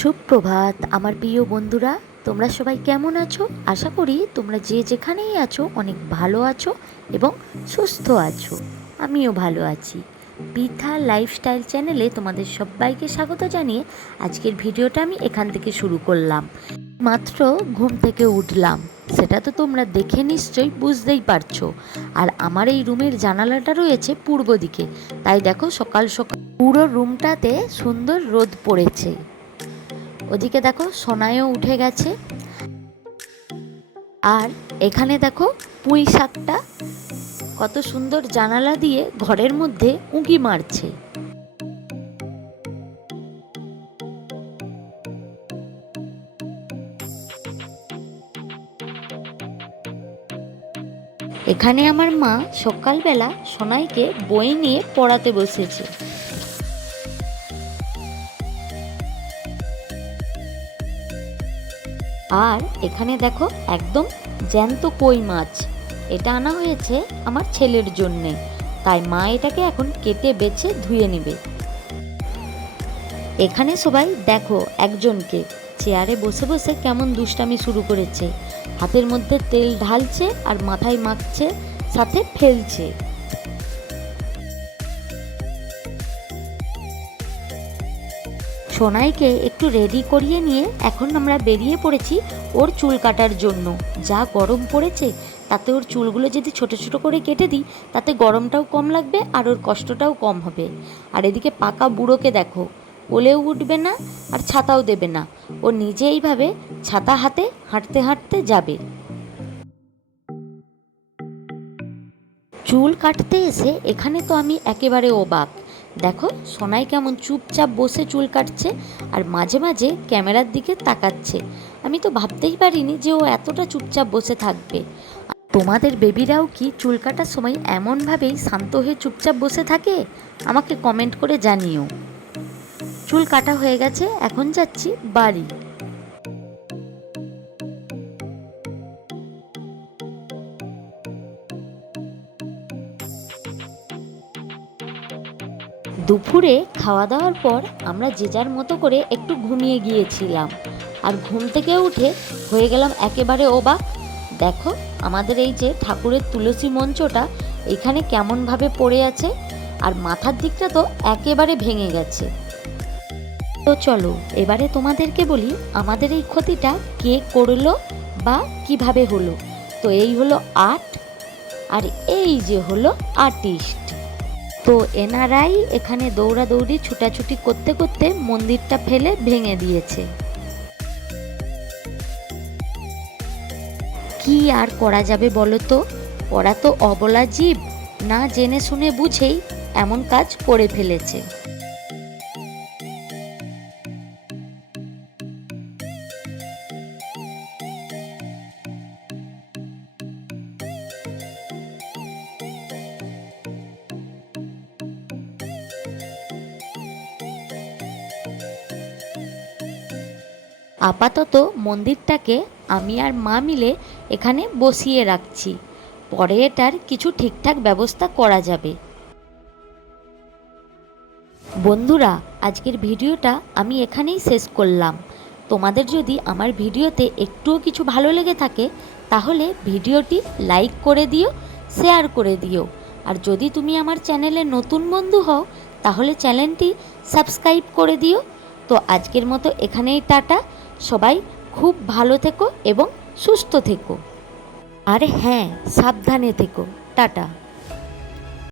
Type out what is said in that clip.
সুপ্রভাত আমার প্রিয় বন্ধুরা, তোমরা সবাই কেমন আছো? আশা করি তোমরা যে যেখানেই আছো অনেক ভালো আছো এবং সুস্থ আছো। আমিও ভালো আছি। পৃথা লাইফস্টাইল চ্যানেলে তোমাদের সবাইকে স্বাগত জানিয়ে আজকের ভিডিওটা আমি এখান থেকে শুরু করলাম। মাত্র ঘুম থেকে উঠলাম, সেটা তো তোমরা দেখে নিশ্চয়ই বুঝতেই পারছো। আর আমার এই রুমের জানালাটা রয়েছে পূর্ব দিকে, তাই দেখো সকাল সকাল পুরো রুমটাতে সুন্দর রোদ পড়েছে। ওদিকে দেখো সোনাইও উঠে গেছে। আর এখানে দেখো পুঁই শাকটা কত সুন্দর জানালা দিয়ে ঘরের মধ্যে উঁকি মারছে। এখানে আমার মা সকালবেলা সোনাইকে বই নিয়ে পড়াতে বসেছে। আর এখানে দেখো একদম জ্যান্ত কই মাছ, এটা আনা হয়েছে আমার ছেলের জন্যে, তাই মা এটাকে এখন কেটে বেছে ধুয়ে নেবে। এখানে সবাই দেখো একজনকে চেয়ারে বসে বসে কেমন দুষ্টামি শুরু করেছে, হাতের মধ্যে তেল ঢালছে আর মাথায় মাখছে, সাথে ফেলছে। সোনাইকে একটু রেডি করিয়ে নিয়ে এখন আমরা বেরিয়ে পড়েছি ওর চুল কাটার জন্য। যা গরম পড়েছে, তাতে ওর চুলগুলো যদি ছোট ছোট করে কেটে দিই, তাতে গরমটাও কম লাগবে আর ওর কষ্টটাও কম হবে। আর এদিকে পাকা বুড়োকে দেখো, কোলেও উঠবে না আর ছাতাও দেবে না, ও নিজে এইভাবে ছাতা হাতে হাঁটতে হাঁটতে যাবে। চুল কাটতে এসে এখানে তো আমি একেবারে অবাক। দেখো সোনাই কেমন চুপচাপ বসে চুল কাটছে আর মাঝে মাঝে ক্যামেরার দিকে তাকাচ্ছে। আমি তো ভাবতেই পারিনি যে ও এতটা চুপচাপ বসে থাকবে। তোমাদের বেবিরাও কি চুল কাটার সময় এমনভাবেই শান্ত হয়ে চুপচাপ বসে থাকে? আমাকে কমেন্ট করে জানিও। চুল কাটা হয়ে গেছে, এখন যাচ্ছি বাড়ি। দুপুরে খাওয়া দাওয়ার পর আমরা যে যার মতো করে একটু ঘুমিয়ে গিয়েছিলাম, আর ঘুম থেকে উঠে হয়ে গেলাম একেবারে অবাক। দেখো আমাদের এই যে ঠাকুরের তুলসী মঞ্চটা এখানে কেমনভাবে পড়ে আছে, আর মাথার দিকটা তো একেবারে ভেঙে গেছে। তো চলো এবারে তোমাদেরকে বলি আমাদের এই ক্ষতিটা কে করলো বা কিভাবে হলো। তো এই হলো আর্ট, আর এই যে হলো আর্টিস্ট। তো এনারাই এখানে দৌড়াদৌড়ি ছুটাছুটি করতে করতে মন্দিরটা ফেলে ভেঙে দিয়েছে। কি আর করা যাবে বলো তো, ওরা তো অবলা জীব, না জেনে শুনে বুঝেই এমন কাজ করে ফেলেছে। আপাতত মন্দিরটাকে আমি আর মা মিলে এখানে বসিয়ে রাখছি, পরে এটার কিছু ঠিকঠাক ব্যবস্থা করা যাবে। বন্ধুরা, আজকের ভিডিওটা আমি এখানেই শেষ করলাম। তোমাদের যদি আমার ভিডিওতে একটুও কিছু ভালো লেগে থাকে, তাহলে ভিডিওটি লাইক করে দিও, শেয়ার করে দিও। আর যদি তুমি আমার চ্যানেলে নতুন বন্ধু হও, তাহলে চ্যানেলটি সাবস্ক্রাইব করে দিও। তো আজকের মতো এখানেই টাটা। সবাই খুব ভালো থেকো এবং সুস্থ থেকো। আর হ্যাঁ, সাবধানে থেকো। টাটা।